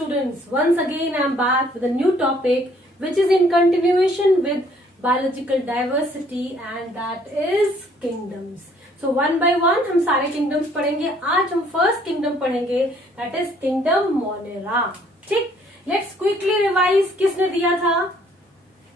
students, once again I am back with a new topic which is in continuation with biological diversity and that is kingdoms. So one by one हम सारे kingdoms पढ़ेंगे. आज हम first kingdom पढ़ेंगे that is kingdom Monera. ठीक? Let's quickly revise. किसने दिया था?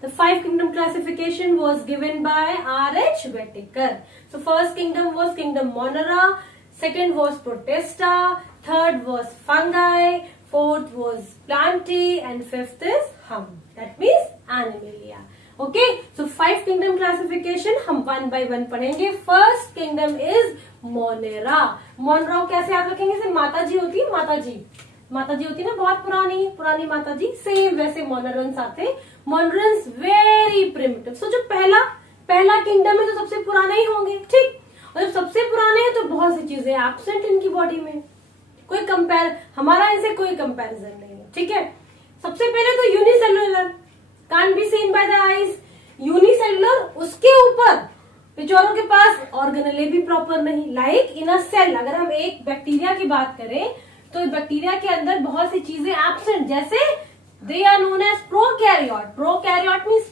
The 5 kingdom classification was given by R.H. Whittaker. So first kingdom was kingdom Monera, second was Protista, third was fungi, fourth was plantae and fifth is hum. That means Animalia. Okay, so 5 kingdom classification हम one by one पढ़ेंगे. First kingdom is Monera. Monera कैसे याद रखेंगे? जैसे माता जी होती है, माता जी होती है ना, बहुत पुरानी माता जी, सेम वैसे मोनरन्स आते. मोनरन्स वेरी प्रिमिटिव. सो जो पहला किंगडम है तो सबसे पुराने ही होंगे, ठीक. और जब सबसे पुराने हैं तो बहुत सी चीजें एब्सेंट इनकी बॉडी में, हमारा इनसे कोई कंपैरिजन नहीं है, ठीक है. सबसे पहले तो unicellular, can't be seen by the eyes. Unicellular, उसके ऊपर बेचारों के पास ऑर्गेनेले भी प्रॉपर नहीं. लाइक इन अ सेल, अगर हम एक बैक्टीरिया की बात करें तो बैक्टीरिया के अंदर बहुत सी चीजें एब्सेंट, जैसे they are known as prokaryote.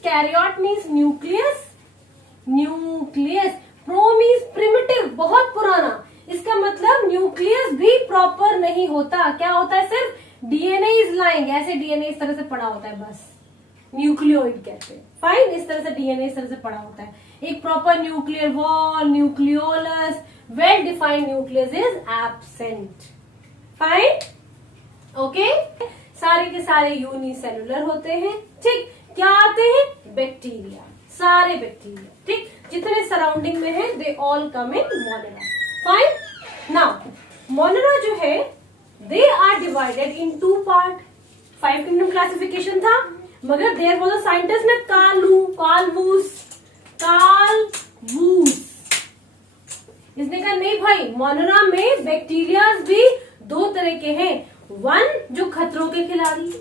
Karyote means nucleus. Pro means primitive, बहुत पुराना. इसका मतलब न्यूक्लियस भी प्रॉपर नहीं होता. क्या होता है? सिर्फ डीएनए इज लाइंग. ऐसे डीएनए इस तरह से पड़ा होता है, बस न्यूक्लियोइड कहते हैं. फाइन, इस तरह से डीएनए इस तरह से पड़ा होता है. एक proper nuclear wall, nucleolus, well defined nucleus is absent. Fine, okay. सारे के सारे यूनिसेलुलर होते हैं, ठीक. क्या आते हैं? बैक्टीरिया, सारे बैक्टीरिया, ठीक. जितने सराउंडिंग में है they all come in monera. Fine. Now monera जो है they are divided in 2 part. 5 kingdom classification था, मगर देयर वाज अ साइंटिस्ट ने कार्लवूस इसने कहा नहीं भाई, मोनेरा में बैक्टीरियाज भी 2 तरह के हैं. वन जो खतरों के खिलाड़ी,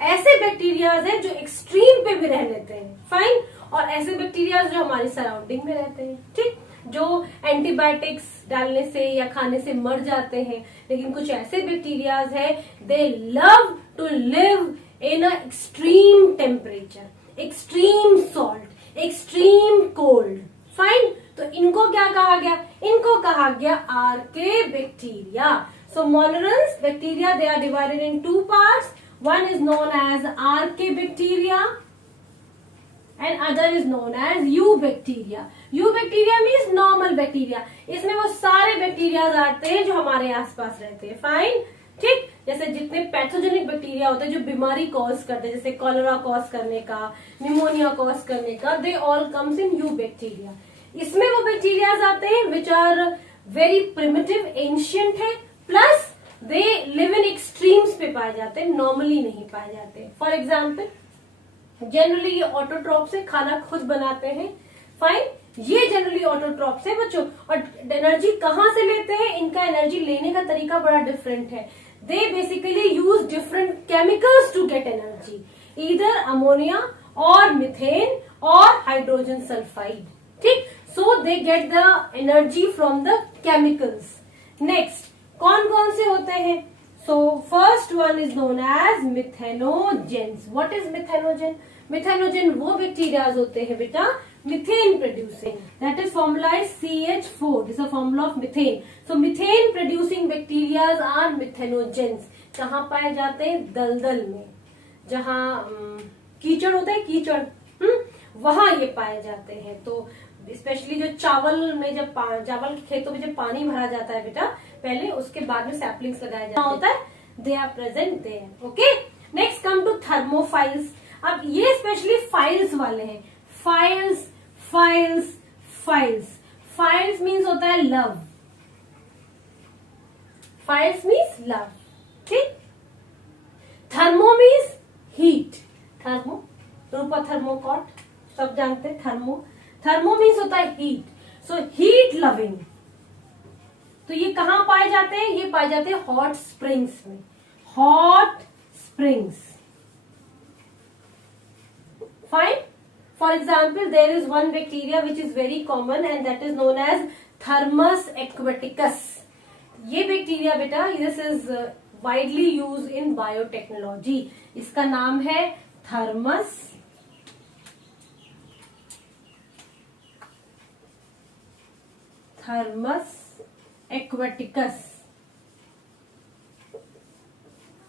ऐसे बैक्टीरियाज हैं जो एक्सट्रीम पे भी रह लेते हैं. फाइन. और ऐसे बैक्टीरियाज जो हमारी सराउंडिंग में रहते हैं, ठीक, जो एंटीबायोटिक्स डालने से या खाने से मर जाते हैं. लेकिन कुछ ऐसे बैक्टीरियाज हैं they love to live in a extreme temperature, extreme salt, extreme cold. Fine. तो इनको क्या कहा गया? इनको कहा गया archaebacteria. So monerans, bacteria, they are divided in 2 parts. One is known as Archaebacteria and other is known as Eubacteria. Eubacteria means normal bacteria. इसमें वो सारे बैक्टीरिया आते हैं जो हमारे आसपास रहते हैं. फाइन, ठीक. जैसे जितने पैथोजेनिक बैक्टीरिया होते हैं जो बीमारी कॉज करते हैं, जैसे कॉलरा कॉज करने का, निमोनिया कॉज करने का, they all comes in eubacteria. इसमें वो बैक्टीरिया आते हैं which are very primitive, ancient है, plus they live in extremes पे पाए जाते हैं, नॉर्मली नहीं पाए जाते. फॉर एग्जाम्पल, जनरली ये ऑटोट्रॉप्स है, खाना खुद बनाते हैं. फाइन. ये जनरली ऑटोट्रॉप्स है बच्चों. और एनर्जी कहाँ से लेते हैं? इनका एनर्जी लेने का तरीका बड़ा डिफरेंट है. They basically use different chemicals to get energy, either ammonia और मिथेन और हाइड्रोजन सल्फाइड, ठीक. So they get the energy from the chemicals. Next, कौन कौन से होते हैं? So first one is known as methanogens. What is methanogen? Methanogen वो bacterias होते हैं बेटा methane producing. That is formula is CH4. This is a formula of methane. So methane producing bacterias are methanogens. कहाँ पाए जाते हैं? दलदल में, जहाँ कीचड़ होता है, कीचड़, वहां ये पाए जाते हैं. तो स्पेशली जो चावल में, जब चावल के खेतों में जब पानी भरा जाता है बेटा, पहले उसके बाद में सैपलिंग्स लगाया जाता होता है, they are present there. Okay. Next come to thermophiles. अब ये स्पेशली फाइल्स वाले हैं. फाइल्स मीन्स होता है लव. फाइल्स मीन्स लव, ठीक. Thermo means heat. थर्मो, रूपा थर्मोकॉट, सब जानते हैं. थर्मो मीन्स होता है हीट. So heat loving. तो ये कहां पाए जाते हैं? ये पाए जाते हैं हॉट स्प्रिंग्स में. Hot springs. Fine. For example, there is one bacteria which is very common and that is known as thermus aquaticus. ये बैक्टीरिया बेटा, this is widely use in biotechnology. इसका नाम है thermus aquaticus.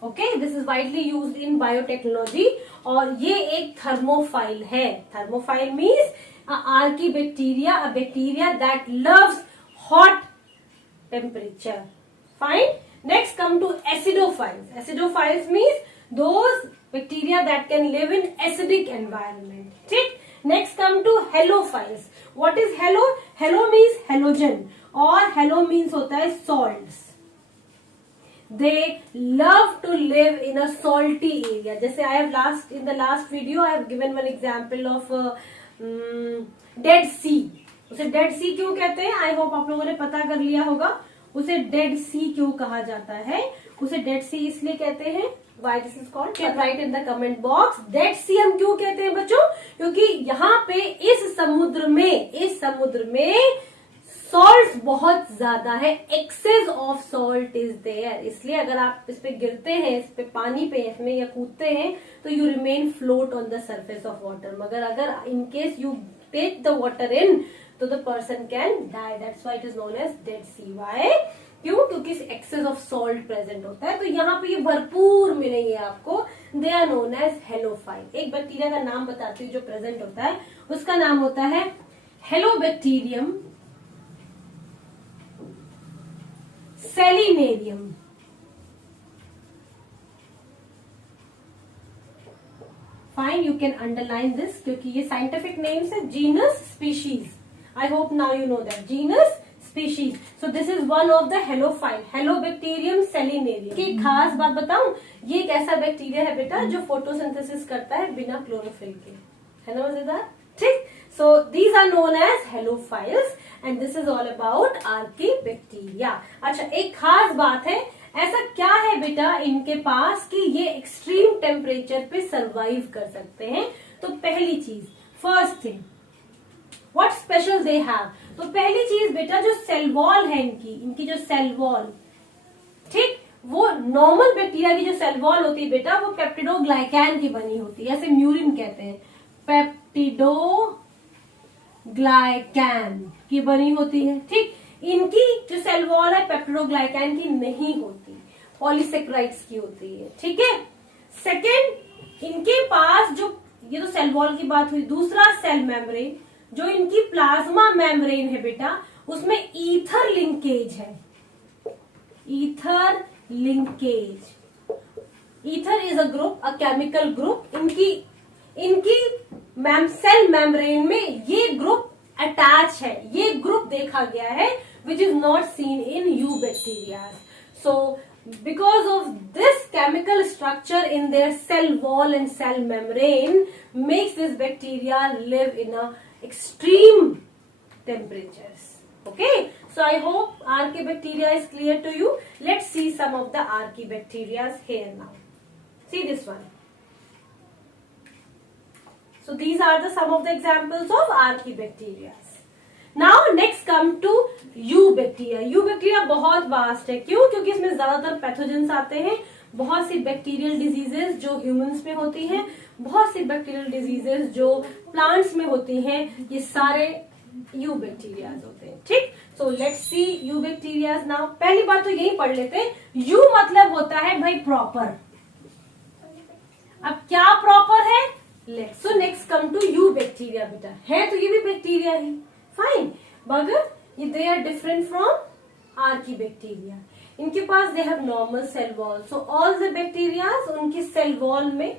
Okay, this is widely used in biotechnology और ये एक thermophile है। Thermophile means archaebacteria, a bacteria that loves hot temperature. Fine. Next come to acidophiles. Acidophiles means those bacteria that can live in acidic environment. ठीक। Next come to halophiles. What is halo? Halo means halogen और halo means होता है salts. They love to live in a salty area. जैसे in the last video I have given one example of Dead Sea. उसे Dead Sea क्यों कहते हैं? I hope आप लोगों ने पता कर लिया होगा उसे Dead Sea क्यों कहा जाता है। उसे Dead Sea इसलिए कहते हैं, why this is called, can write in the comment box. Dead Sea हम क्यों कहते हैं बच्चों? क्योंकि यहाँ पे इस समुद्र में सॉल्ट बहुत ज्यादा है, excess of salt is there. इसलिए अगर आप इस पे गिरते हैं, इस पे पानी पे इसमें या कूदते हैं तो you remain float on the surface of water. मगर अगर in case you take the water in तो the person can die. That's why it is known as Dead Sea. Why? क्यों? क्योंकि एक्सेस ऑफ सॉल्ट प्रेजेंट होता है। तो यहाँ पे ये भरपूर मिलेंगे आपको। They are known as halophile. एक बैक्टीरिया का नाम बताती हूँ जो प्रेजेंट होता है, उसका नाम होता है Halobacterium salinarium. Fine, you can underline this क्योंकि ये साइंटिफिक नेम्स है, genus species. I hope now you know that, genus species. So this is one of the halophile, Halobacterium salinarium. की खास बात बताऊं, ये एक ऐसा बैक्टीरिया है बेटा जो फोटोसिंथेसिस करता है बिना क्लोरोफिल के। है ना मजेदार? ठीक। So these are known as halophiles and this is all about archaebacteria. अच्छा, एक खास बात है, ऐसा क्या है बेटा इनके पास कि ये एक्सट्रीम टेम्परेचर पे सरवाइव कर सकते हैं? तो पहली चीज, first thing, what special they have. तो पहली चीज बेटा जो सेल वॉल है इनकी जो सेल वॉल, ठीक, वो नॉर्मल बैक्टीरिया की जो सेल वॉल होती है बेटा वो पेप्टिडोग्लाइकैन की बनी होती है, ऐसे म्यूरिन कहते हैं, पेप्टिडोग्लाइकैन की बनी होती है। ठीक। इनकी जो सेल वॉल है पेप्टिडोग्लाइकैन की नहीं होती, पॉलीसेक्राइड्स की होती है। ठीक है। सेकेंड, इनके पास जो, ये तो सेल वॉल की बात हुई, दूसरा सेल मेम्ब्रेन, जो इनकी प्लाज्मा मेम्ब्रेन है बेटा उसमें ईथर लिंकेज है। Ether linkage, ether is a group, a chemical group. इनकी सेल मेम्ब्रेन में ये ग्रुप अटैच है, ये ग्रुप देखा गया है which is not seen in you bacteria. So because of this chemical structure in their cell wall and cell membrane makes this bacteria live in a extreme temperatures. Okay, so I hope Archaebacteria is clear to you. Let's see some of the Archaebacteria here now. See this one. So these are some of the examples of Archaebacteria. Now next come to eubacteria. Eubacteria बहुत vast है, क्यों? क्योंकि इसमें ज्यादातर pathogens आते हैं। बहुत सी बैक्टीरियल डिजीजेस जो ह्यूमंस में होती हैं, बहुत सी बैक्टीरियल डिजीजेस जो प्लांट्स में होती हैं, ये सारे यूबैक्टीरियाज होते हैं। ठीक। So let's see eubacterias now. पहली बात तो यही पढ़ लेते हैं, यू मतलब होता है भाई प्रॉपर। अब क्या प्रॉपर है? Let's so next come to eubacteria. बेटा है तो ये भी बैक्टीरिया ही, फाइन, मगर they are different from Archaebacteria. इनके पास they have normal cell wall. So all the bacteria उनकी cell wall में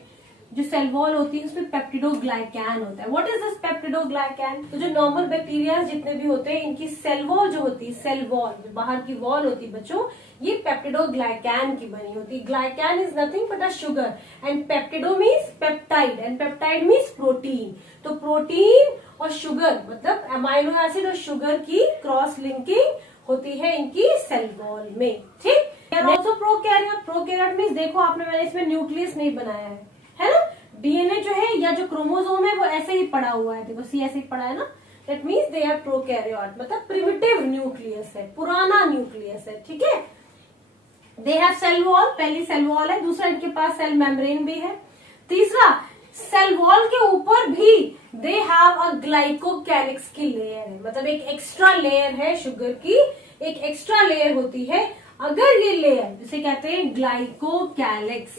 जो सेल वॉल होती है उसमें पेप्टिडोग्लाइकैन होता है। What is this peptidoglycan? तो जो नॉर्मल बैक्टीरिया जितने भी होते हैं इनकी सेल वॉल जो होती है, सेल वॉल जो बाहर की वॉल होती है बच्चों, ये पेप्टिडोग्लाइकैन की बनी होती है। Glycan is nothing but a sugar and peptido means peptide and peptide means protein. तो प्रोटीन और शुगर मतलब अमाइनो एसिड और शुगर की क्रॉस लिंकिंग होती है इनकी सेल वॉल में। ठीक। Also prokaryote. प्रोकैरियोट मीन्स देखो आपने, मैंने इसमें न्यूक्लियस नहीं बनाया है ना? डीएनए जो है या जो क्रोमोसोम है वो ऐसे ही पड़ा हुआ है, देखो सी ऐसे ही पड़ा है ना। That means they are prokaryote, मतलब प्रिमिटिव न्यूक्लियस है, पुराना न्यूक्लियस है। ठीक है। दे हैव सेल वॉल, पहली सेल वॉल है, दूसरा इनके पास सेल मेम्ब्रेन भी है, तीसरा सेल वॉल के ऊपर भी दे हैव अ ग्लाइकोकैलिक्स की लेयर है, मतलब एक एक्स्ट्रा लेयर है शुगर की, एक एक्स्ट्रा लेयर होती है। अगर ये लेयर, जिसे कहते हैं ग्लाइकोकैलिक्स,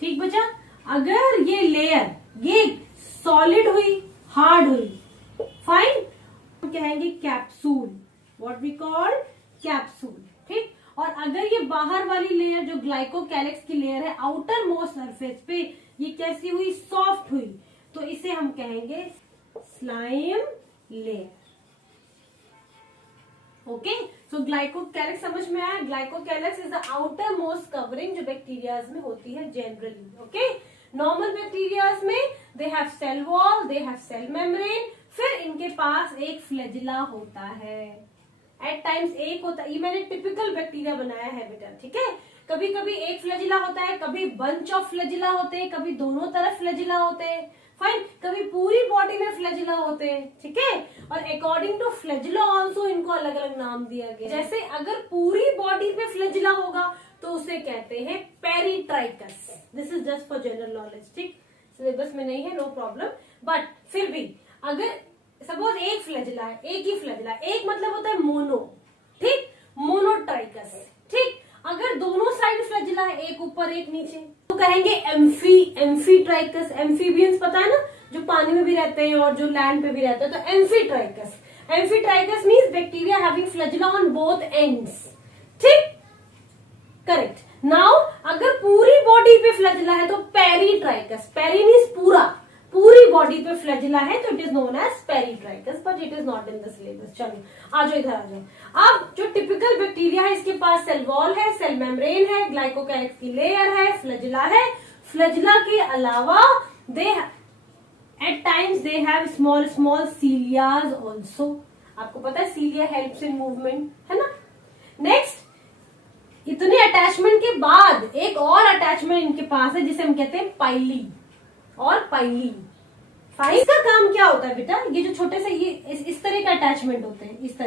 ठीक बचा, अगर ये लेयर ये सॉलिड हुई, हार्ड हुई, फाइन, हम कहेंगे capsule, what we call capsule, ठीक। और अगर ये बाहर वाली लेयर जो ग्लाइकोकैलिक्स की लेयर है, आउटर मोस्ट सरफेस पे ये कैसी हुई, सॉफ्ट हुई, तो इसे हम कहेंगे slime layer. Okay, so glycocalyx समझ में आया। Glycocalyx is the outermost covering जो बैक्टीरियाज में होती है जनरली। ओके, नॉर्मल बैक्टीरियाज में they have cell wall, they have cell membrane, फिर इनके पास एक फ्लैजिला होता है, एट टाइम्स एक होता है, ये मैंने टिपिकल बैक्टीरिया बनाया है बेटा, ठीक है। कभी कभी एक फ्लैजिला होता है, कभी बंच ऑफ फ्लैजिला होते हैं, कभी दोनों तरफ फ्लैजिला होते हैं, फाइन, कभी पूरी बॉडी में फ्लैजिला होते हैं, ठीक है। और अकॉर्डिंग टू फ्लैजिला ऑल्सो इनको अलग अलग नाम दिया गया। जैसे अगर पूरी बॉडी पे फ्लैजिला होगा तो उसे कहते हैं peritrichous. This is just for general knowledge, ठीक, सिलेबस में नहीं है, नो प्रॉब्लम, बट फिर भी अगर सपोज एक फ्लैजिला है, एक ही फ्लैजिला, एक मतलब होता है मोनो, ठीक, मोनोट्राइकस, ठीक। अगर दोनों साइड फ्लैजिला है, एक ऊपर एक नीचे, तो कहेंगे एम्फीट्राइकस। एम्फीबियंस पता है ना, जो पानी में भी रहते हैं और जो लैंड पे भी रहते हैं, तो amphitrichous. Amphitrichous means bacteria having flagella on both ends, ठीक, करेक्ट। नाउ अगर पूरी बॉडी पे फ्लैजिला है तो पेरिट्राइकस, पेरी मीन्स पूरा, पूरी बॉडी पे फ्लैजिला है तो it is known as peritrichous, but it is not in the syllabus. चलो आ जाओ, इधर आ जाओ। अब जो टिपिकल बैक्टीरिया है, इसके पास सेल वॉल है, सेल मेम्ब्रेन है, ग्लाइकोकैलिक्स की लेयर है, फ्लैजिला है। फ्लैजिला के अलावा they at times they have small small cilias also. आपको पता है सीलिया हेल्प्स इन मूवमेंट, है ना। नेक्स्ट, इतने अटैचमेंट के बाद एक और अटैचमेंट इनके पास है जिसे हम कहते हैं पाइली और पाइली। इसका काम क्या होता है बेटा, ये जो छोटे से ये इस तरह का अटैचमेंट होते हैं, इस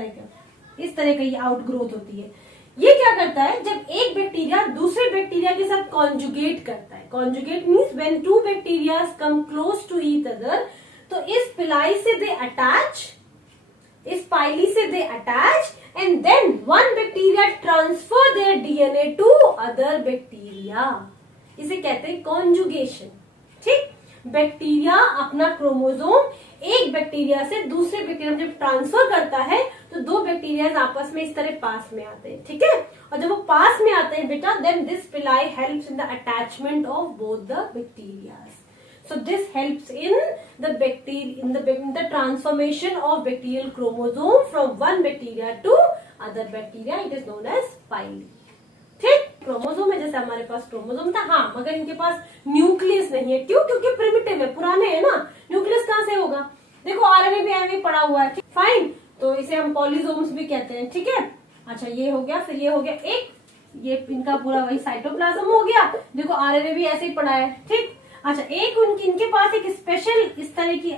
तरह का ये आउटग्रोथ होती है। ये क्या करता है, जब एक बैक्टीरिया दूसरे बैक्टीरिया के साथ कॉन्जुगेट करता है, conjugate means when two bacterias come close to each other, तो इस पिलाई से दे अटैच, इस पाइली से they attach, and then one bacteria transfer their DNA to other bacteria. इसे कहते हैं कॉन्जुगेशन, ठीक। बैक्टीरिया अपना क्रोमोसोम एक बैक्टीरिया से दूसरे बैक्टीरिया में जब ट्रांसफर करता है तो दो बैक्टीरिया आपस में इस तरह पास में आते हैं, ठीक है। और जब वो पास में आते हैं बेटा, देन दिस पिलाई helps in the attachment of both the bacterias. So this helps in the transformation of bacterial chromosome from one bacteria to other bacteria. It is known as pili. ठीक, क्रोमोसोम है जैसे हमारे पास chromosome था, हाँ, मगर इनके पास nucleus नहीं है। क्यों? क्योंकि प्रिमिटिव है, पुराने है ना, न्यूक्लियस कहाँ से होगा। देखो आरएनए भी एमए पड़ा हुआ है, फाइन, तो इसे हम पॉलीसोम्स भी कहते हैं, ठीक है। अच्छा, ये हो गया, फिर ये हो गया एक, ये इनका पूरा वही साइटोप्लाज्म हो गया। देखो आरएनए भी ऐसे ही पड़ा है, ठीक। अच्छा, एक इनके पास एक स्पेशल इस तरह की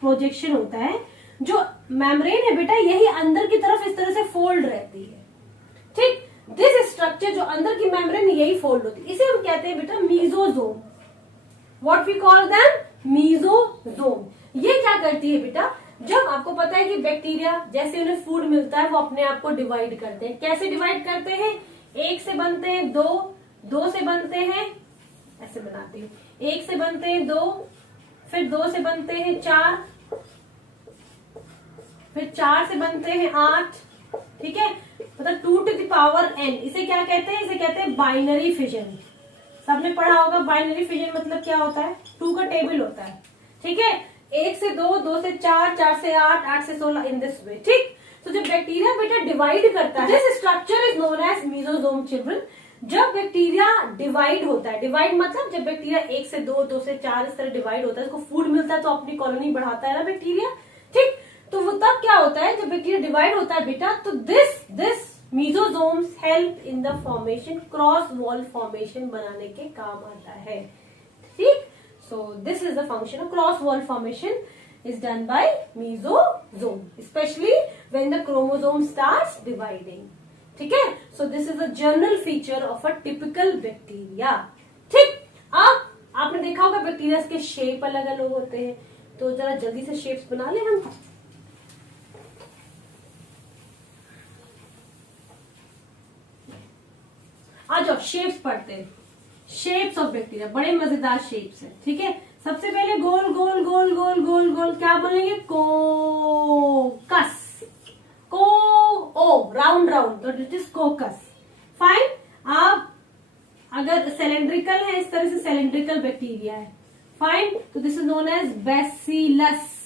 प्रोजेक्शन होता है, जो मेम्ब्रेन है बेटा, यही अंदर की तरफ इस तरह से फोल्ड रहती है, ठीक। दिस स्ट्रक्चर जो अंदर की मेम्ब्रेन यही फोल्ड होती है, इसे हम कहते हैं बेटा mesosome. What we call them, mesosome. ये क्या करती है बेटा, जब आपको पता है कि बैक्टीरिया जैसे उन्हें फूड मिलता है वो अपने आप को डिवाइड करते हैं। कैसे डिवाइड करते हैं, एक से बनते हैं दो, दो से बनते हैं, ऐसे बनाती हूँ, एक से बनते हैं दो, फिर दो से बनते हैं चार, फिर चार से बनते हैं आठ, ठीक है, मतलब 2 to the power n। इसे क्या कहते हैं, इसे कहते हैं बाइनरी फिजन। सबने पढ़ा होगा बाइनरी फिजन मतलब क्या होता है, 2 का टेबल होता है, ठीक है, 1 से 2, 2 से 4, 4 से 8, 8 से 16, इन दिस वे, ठीक। तो जब बैक्टीरिया बेटा डिवाइड करता है, this structure is known as mesosome children. जब बैक्टीरिया डिवाइड होता है, डिवाइड मतलब जब बैक्टीरिया 1 से 2, 2 से 4 इस तरह डिवाइड होता है, उसको फूड मिलता है तो अपनी कॉलोनी बढ़ाता है ना बैक्टीरिया, ठीक। तो वो तब क्या होता है, जब बैक्टीरिया डिवाइड होता है बेटा, तो this mesosomes help in the formation, cross wall formation बनाने के काम आता है, ठीक। सो this is the function of cross wall formation is done by mesosome, especially when the chromosome starts dividing, ठीक है। सो this is a general feature of a typical bacteria. ठीक, अब आपने देखा होगा बैक्टीरिया के शेप अलग अलग होते हैं, तो जरा जल्दी से शेप्स बना ले हम। आ जाओ शेप्स पढ़ते हैं। शेप्स ऑफ बैक्टीरिया बड़े मजेदार शेप्स हैं, ठीक है। सबसे पहले गोल गोल गोल गोल गोल गोल क्या बोलेंगे, कोकस, को ओ राउंड राउंड, तो इट इज कोकस। फाइन। आप अगर सिलेंड्रिकल है, इस तरह से सिलेंड्रिकल बैक्टीरिया है, फाइन, तो this is known as bacillus.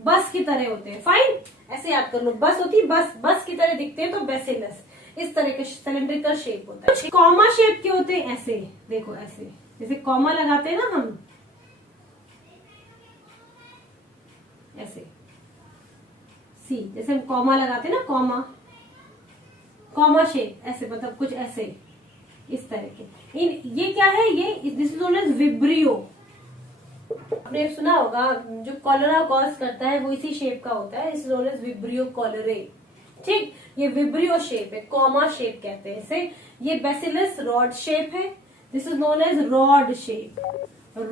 बस की तरह होते हैं, फाइन, ऐसे याद कर लो, बस होती है, बस की तरह दिखते हैं तो बैसिलस। इस तरह के सिलेंड्रिकल शेप होता है। कॉमा शेप के होते हैं ऐसे, देखो ऐसे, जैसे कॉमा लगाते हैं ना हम, ऐसे सी, जैसे हम कॉमा लगाते हैं ना, कॉमा शेप, ऐसे मतलब कुछ ऐसे, इस तरह के। ये क्या है, ये this is known as vibrio. आपने सुना होगा जो कॉलरा कॉज करता है वो इसी शेप का होता है, इस नोन एज विब्रियो कॉलरे। ठीक, ये विब्रियो शेप है, कॉमा शेप कहते हैं इसे। ये बैसिलस रॉड शेप है, this is known as rod shape.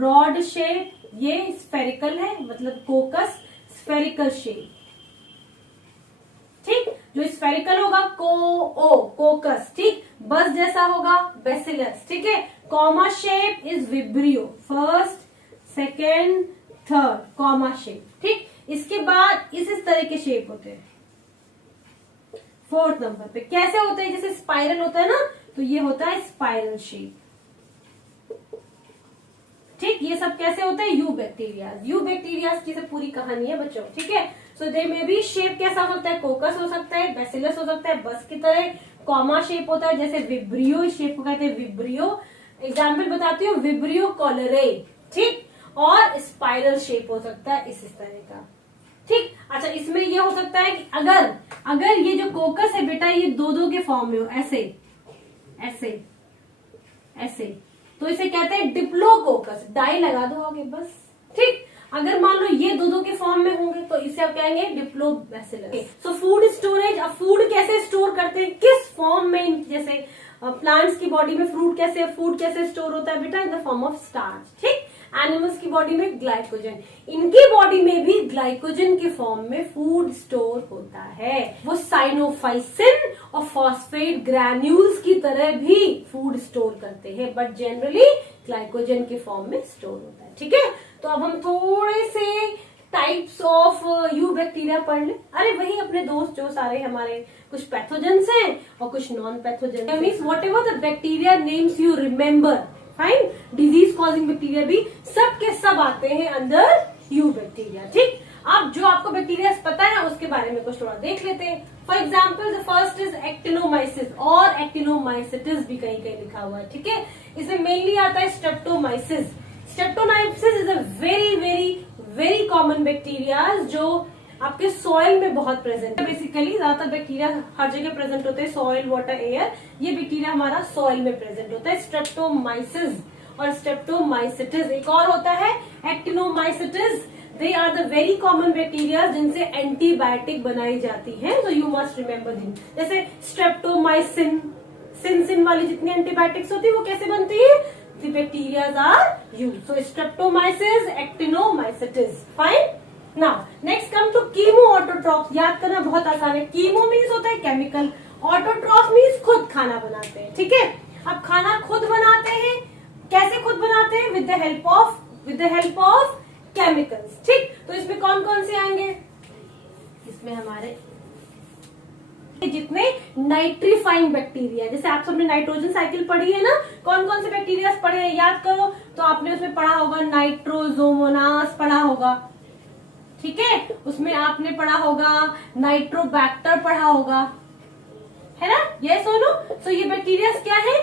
Rod shape, ये स्फेरिकल है, मतलब कोकस स्फेरिकल शेप। ठीक, जो स्फेरिकल होगा कोकस, ठीक, बस जैसा होगा बैसिलस, ठीक है। Comma shape is vibrio, first second third comma shape, ठीक। इसके बाद इस तरह के शेप होते हैं। फोर्थ नंबर पे कैसे होते हैं, जैसे स्पाइरल होता है ना, तो ये होता है स्पाइरल शेप। ठीक, ये सब कैसे होते हैं, यू बैक्टीरिया की सब पूरी कहानी है बच्चों, ठीक है। सो दे में भी शेप कैसा हो सकता है, कोकस हो सकता है, बैसिलस हो सकता है, बस की तरह, कॉमा शेप होता है, जैसे विब्रियो शेप को कहते हैं विब्रियो। एग्जाम्पल बताती हूँ, विब्रियो कॉलरे, ठीक, और स्पाइरल शेप हो सकता है इस तरह का। ठीक, अच्छा, इसमें ये हो सकता है कि अगर ये जो कोकस है बेटा, ये दो के फॉर्म में हो, ऐसे ऐसे ऐसे, तो इसे कहते हैं डिप्लोकोकस। डाई लगा दो आगे बस, ठीक। अगर मान लो ये दो के फॉर्म में होंगे तो इसे आप कहेंगे डिप्लोबैसिलस। सो फूड स्टोरेज, अब फूड कैसे स्टोर करते हैं, किस फॉर्म में, जैसे प्लांट्स की बॉडी में फूड कैसे स्टोर होता है बेटा, in the form of starch, ठीक। एनिमल्स की बॉडी में ग्लाइकोजन, इनकी बॉडी में भी ग्लाइकोजन के फॉर्म में फूड स्टोर होता है। वो साइनोफाइसिन और फॉस्फेट ग्रैन्यूल्स की तरह भी फूड स्टोर करते हैं, बट जनरली ग्लाइकोजन के फॉर्म में स्टोर होता है, ठीक है। तो अब हम थोड़े से टाइप्स ऑफ यू बैक्टीरिया पढ़ ले। अरे वही अपने दोस्त जो सारे हमारे कुछ पैथोजेंस हैं और कुछ non pathogens, means what ever the bacteria names you remember, fine, disease causing bacteria भी सब के सब आते हैं अंडर यू बैक्टीरिया, ठीक। अब जो आपको बैक्टीरिया पता है उसके बारे में कुछ थोड़ा देख लेते हैं। For example the first is actinomyces और एक्टिनोमाइसिटिस भी कहीं कहीं लिखा हुआ है, ठीक है। इसमें मेनली आता है Streptomyces. Streptomyces is a very very very common bacteria जो आपके सॉइल में बहुत प्रेजेंट है। बेसिकली ज्यादातर बैक्टीरिया हर जगह प्रेजेंट होते हैं, सॉइल, वाटर, एयर। ये बैक्टीरिया हमारा सॉइल में प्रेजेंट होता है, स्ट्रेप्टोमाइसिस और स्ट्रेप्टोमाइसिटिस। एक और होता है actinomycetes. They are the very common bacteria जिनसे एंटीबायोटिक बनाई जाती है, तो यू मस्ट रिमेम्बर दिम। जैसे स्ट्रेप्टोमाइसिन, सिन वाली जितनी एंटीबायोटिक्स होती है वो कैसे बनती है, the bacterias are used. So Streptomyces, actinomycetes, fine. Now next come to chemoautotroph. याद करना बहुत आसान है। कीमो मीन्स होता है केमिकल, ऑटोट्रॉफ मीन्स खुद खाना बनाते हैं, ठीक है। अब खाना खुद बनाते हैं, कैसे खुद बनाते हैं, with the help of chemicals, ठीक। तो इसमें कौन कौन से आएंगे, इसमें हमारे जितने नाइट्रीफाइंग बैक्टीरिया, जैसे आप सबने नाइट्रोजन साइकिल पढ़ी है ना, कौन कौन से बैक्टीरिया पढ़े हैं याद करो। तो आपने उसमें पढ़ा होगा नाइट्रोजोमोनास पढ़ा होगा, ठीक है। उसमें आपने पढ़ा होगा नाइट्रोबैक्टर पढ़ा होगा, है ना, ये सोनो। सो ये बैक्टीरिया क्या है,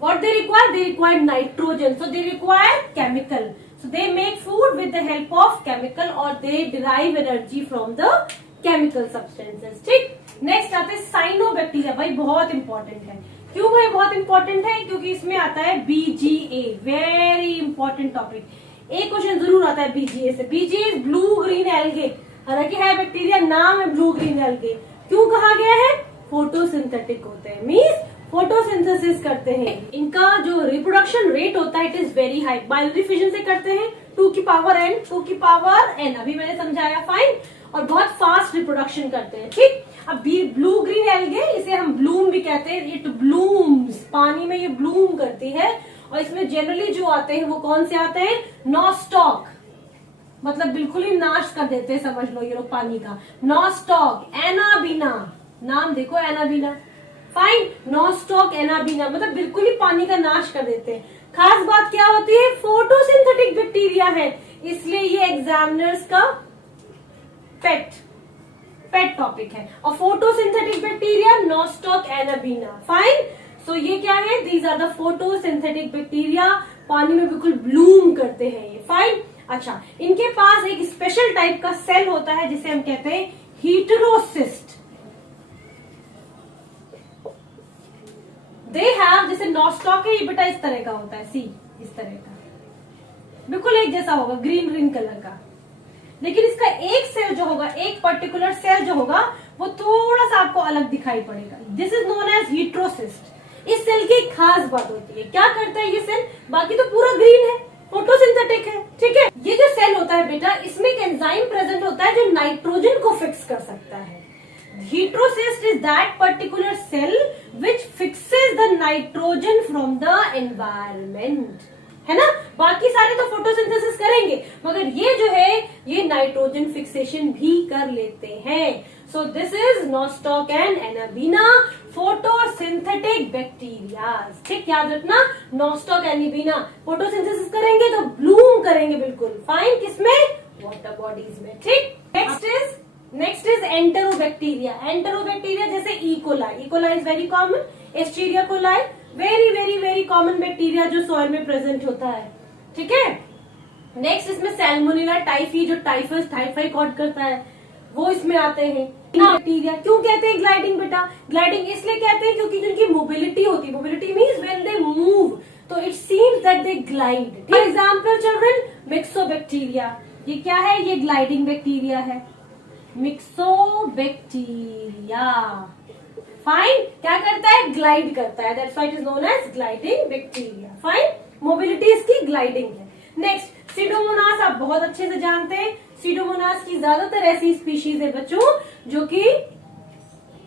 what they require nitrogen, so they require chemical, so they make food with the help of chemical और they derive energy from the chemical substances, ठीक। नेक्स्ट आते हैं साइनोबैक्टीरिया। भाई बहुत इंपॉर्टेंट है। क्यों भाई बहुत इंपॉर्टेंट है, क्योंकि इसमें आता है BGA, वेरी इंपॉर्टेंट टॉपिक। एक क्वेश्चन जरूर आता है BGA से। BGA ब्लू ग्रीन एल्गे, हालांकि है बैक्टीरिया, नाम है ब्लू ग्रीन एल्गे। क्यों कहा गया है, फोटोसिंथेटिक होते हैं, मीन्स फोटोसिंथेसिस करते हैं। इनका जो रिप्रोडक्शन रेट होता है it is very high. Binary fission से करते हैं 2 की पावर n, 2 की पावर n, अभी मैंने समझाया, फाइन। और बहुत फास्ट रिप्रोडक्शन करते हैं, ठीक। अब ब्लू ग्रीन एल्गे, इसे हम ब्लूम भी कहते हैं, इट ब्लूम्स, पानी में ये ब्लूम करती है। और इसमें जनरली जो आते हैं वो कौन से आते हैं, नॉस्टॉक, मतलब बिल्कुल ही नाश कर देते हैं, समझ लो ये लोग पानी का। नॉस्टॉक, एनाबीना, नाम देखो एनाबीना, फाइन। नॉस्टॉक एनाबीना मतलब बिल्कुल ही पानी का नाश कर देते हैं। खास बात क्या होती है, फोटोसिंथेटिक बैक्टीरिया है, इसलिए ये एग्जामिनर्स का पेट टॉपिक है। और photosynthetic bacteria Nostoc Anabaena, fine. So ये क्या है, these are the photosynthetic bacteria, पानी में बिल्कुल ब्लूम करते हैं ये, फाइन। अच्छा, इनके पास एक स्पेशल टाइप का सेल होता है जिसे हम कहते हैं हीटेरोसिस्ट। दे हैव, जैसे नॉस्टॉक है ये बेटा इस तरह का होता है, सी इस तरह का, बिल्कुल एक जैसा होगा, ग्रीन ग्रीन कलर का। लेकिन इसका एक सेल जो होगा, एक पर्टिकुलर सेल जो होगा वो थोड़ा सा आपको अलग दिखाई पड़ेगा। This is known as heterocyst. इस सेल की एक खास बात होती है, क्या करता है ये सेल, बाकी तो पूरा ग्रीन है, फोटोसिंथेटिक है, ठीक है। ये जो सेल होता है बेटा, इसमें एक एंजाइम प्रेजेंट होता है जो नाइट्रोजन को फिक्स कर सकता है। Heterocyst is that particular cell which fixes the nitrogen from the environment, है ना। बाकी सारे तो फोटोसिंथेसिस करेंगे, मगर ये जो है ये नाइट्रोजन फिक्सेशन भी कर लेते हैं। सो this is nostoc and anabaena, photosynthetic bacterias, ठीक, याद रखना। नॉस्टॉक एनाबीना फोटोसिंथेसिस करेंगे तो ब्लूम करेंगे बिल्कुल, फाइन, किसमें, वाटर बॉडीज में, ठीक। Next is enterobacteria. एंटेरोबैक्टीरिया जैसे E coli, E coli is very common, Escherichia coli, very very very common bacteria जो सॉइल में प्रेजेंट होता है, ठीक है। नेक्स्ट इसमें सैल्मोनेला टाइफी, जो टाइफस टाइफाइड कॉज करता है, वो इसमें आते हैं। बैक्टीरिया क्यों कहते हैं ग्लाइडिंग बेटा, ग्लाइडिंग इसलिए कहते हैं क्योंकि जिनकी मोबिलिटी होती है, mobility means when they move, तो it seems that they glide. For example children, myxobacteria, ये क्या है, ये ग्लाइडिंग बैक्टीरिया है, मिक्सोबैक्टीरिया, फाइन। क्या करता है, ग्लाइड करता है, that's why it is known as gliding bacteria, fine. Mobility इसकी ग्लाइडिंग है। नेक्स्ट सीडोमोनास, आप बहुत अच्छे से जानते हैं, सीडोमोनास की ज्यादातर ऐसी स्पीशीज है बच्चों जो कि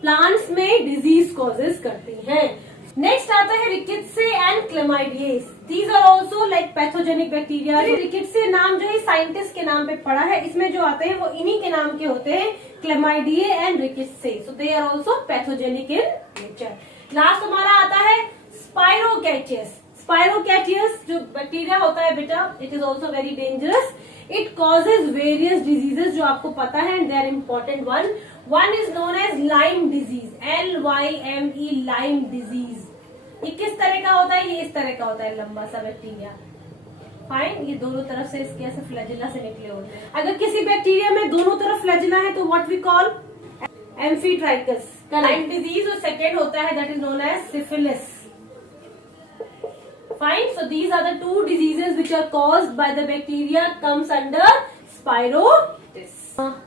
प्लांट्स में डिजीज कॉजेज करती हैं। नेक्स्ट आता है rickettsiae and chlamydias, these are also like pathogenic bacteria. Rickettsiae नाम जो है साइंटिस्ट के नाम पे पड़ा है, इसमें जो आते हैं वो इन्हीं के नाम के होते हैं, chlamydiae and rickettsiae, so they are also pathogenic in nature. Last हमारा आता है स्पाइरोकैटियस। स्पाइरोकैटियस जो बैक्टीरिया होता है बेटा, it is also very dangerous, it causes various diseases जो आपको पता है, and they are important one is known as Lyme disease, LYME, Lyme disease. ये किस तरह का होता है, ये इस तरह का होता है, लंबा सा बैक्टीरिया, फाइन। ये दोनों तरफ से इसके ऐसे फ्लैजिला से निकले होते हैं। अगर किसी बैक्टीरिया में दोनों तरफ फ्लैजिला है तो what we call amphitrichous, Lyme disease. और सेकेंड होता है that is known as syphilis, fine. So these are the two diseases which are caused by the bacteria comes under Spirochetes.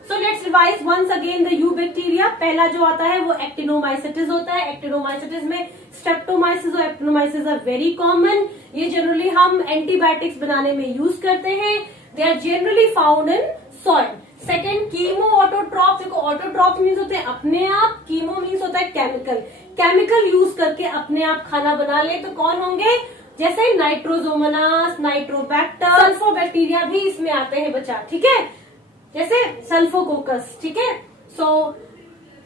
So let's revise once again the eubacteria. पहला जो आता है वो एक्टिनोमाइसिटिस होता है। एक्टिनोमाइसिटिस में स्ट्रेप्टोमाइसिस और एप्टोमाइसिस आर वेरी कॉमन। ये जनरली हम एंटीबायोटिक्स बनाने में यूज करते हैं। They are generally found in soil. Second chemoautotroph, देखो ऑटोट्रॉप मीन्स होते हैं अपने आप, कीमो मीन्स होता है केमिकल, केमिकल यूज करके अपने आप खाना बना ले, तो कौन होंगे, जैसे नाइट्रोजोमोनास, नाइट्रोबैक्टर, सल्फोबैक्टीरिया भी इसमें आते हैं बच्चा, ठीक है, जैसे सल्फोकोकस, ठीक है। सो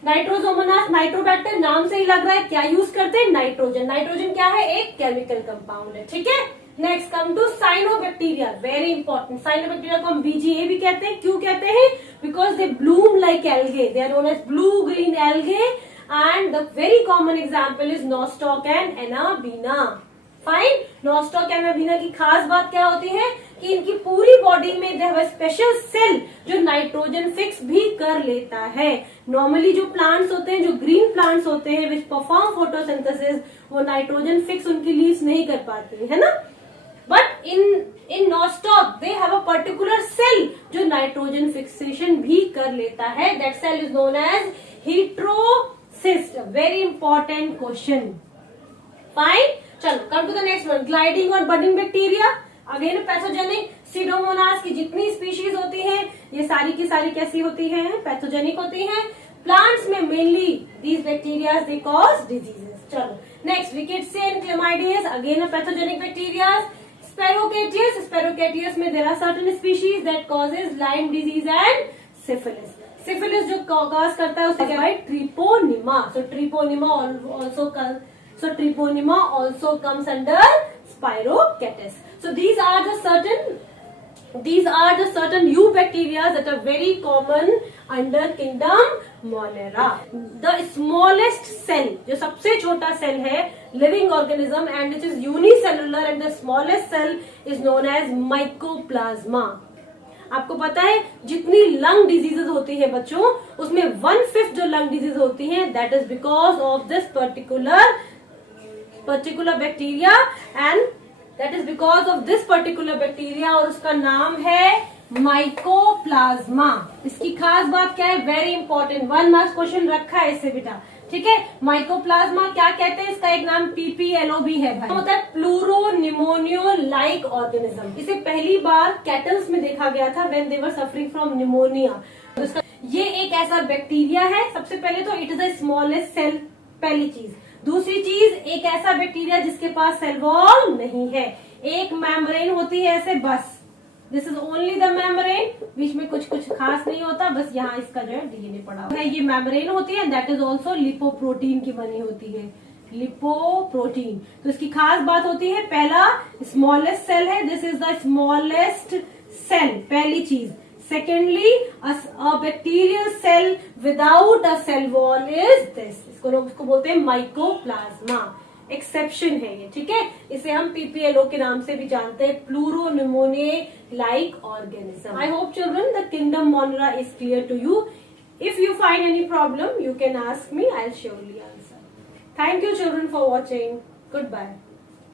नाइट्रोजोमोनास, नाइट्रोबैक्टर, नाम से ही लग रहा है क्या यूज करते हैं, नाइट्रोजन। नाइट्रोजन क्या है, एक केमिकल कंपाउंड है, ठीक है। Next come to cyanobacteria, very important. Cyanobacteria को हम BGA भी कहते हैं, क्यों कहते हैं, because they bloom like algae, they are known as blue green algae, and the very common example is nostoc and anabaena, fine. Nostoc anabaena की खास बात क्या होती है कि इनकी पूरी बॉडी में they have a special cell जो नाइट्रोजन फिक्स भी कर लेता है। नॉर्मली जो प्लांट्स होते हैं, जो ग्रीन प्लांट्स होते हैं विच परफॉर्म फोटोसिंथेसिस, वो नाइट्रोजन फिक्स उनकी लीव्स नहीं कर पाते, है ना। But in Nostoc they have a particular cell जो नाइट्रोजन फिक्सेशन भी कर लेता है, that cell is known as heterocyst, cyst. A very important question. Fine. चलो come to the next one. Gliding और budding bacteria. Again pathogenic. Pseudomonas की जितनी species होती हैं ये सारी की सारी कैसी होती हैं? पैथोजेनिक होती हैं. प्लांट्स में mainly these bacteria they cause diseases. चलो next Rickettsia and Chlamydes. Again a pathogenic bacteria. Sperochaeteus में there are certain species that causes Lyme disease and syphilis. Syphilis जो cause करता है उसे क्या है? Treponema. So Treponema also comes under Spirochaetes. So these are the certain eubacteria that are very common under kingdom Monera. The smallest cell, जो सबसे छोटा cell है living organism and which is unicellular and the smallest cell is known as mycoplasma. आपको पता है जितनी lung diseases होती है बच्चों उसमें 1/5 जो लंग डिजीज होती है that is because of this particular bacteria and that is because of this particular bacteria और उसका नाम है माइकोप्लाज्मा. इसकी खास बात क्या है? वेरी इंपॉर्टेंट 1 मार्क्स क्वेश्चन रखा है इससे बेटा. ठीक है. माइकोप्लाज्मा क्या कहते हैं? इसका एक नाम PPLO भी है भाई. होता है प्लूरोनिमोनियो लाइक ऑर्गेनिज्म. इसे पहली बार कैटल्स में देखा गया था when they were suffering from pneumonia. ये एक ऐसा बैक्टीरिया है. सबसे पहले तो it is the smallest cell, पहली चीज. दूसरी चीज एक ऐसा बैक्टीरिया जिसके पास सेल वॉल नहीं है. एक मेम्ब्रेन होती है ऐसे बस. This is only the membrane. बीच में कुछ खास नहीं होता. बस यहाँ इसका जो है डीएनए पड़ा हुआ है. ये मेम्ब्रेन होती है. दैट इज ऑल्सो लिपोप्रोटीन की बनी होती है. लिपोप्रोटीन. तो इसकी खास बात होती है पहला स्मॉलेस्ट सेल है. This is the smallest cell, पहली चीज. Secondly, a bacterial cell without a cell wall is this. इसको बोलते हैं माइकोप्लाज्मा. एक्सेप्शन है ये. ठीक है. इसे हम PPLO के नाम से भी जानते हैं, pleuropneumoniae like organism. I hope children the kingdom Monera is clear to you. If you find any problem, you can ask me. I'll surely answer. Thank you children for watching. Goodbye.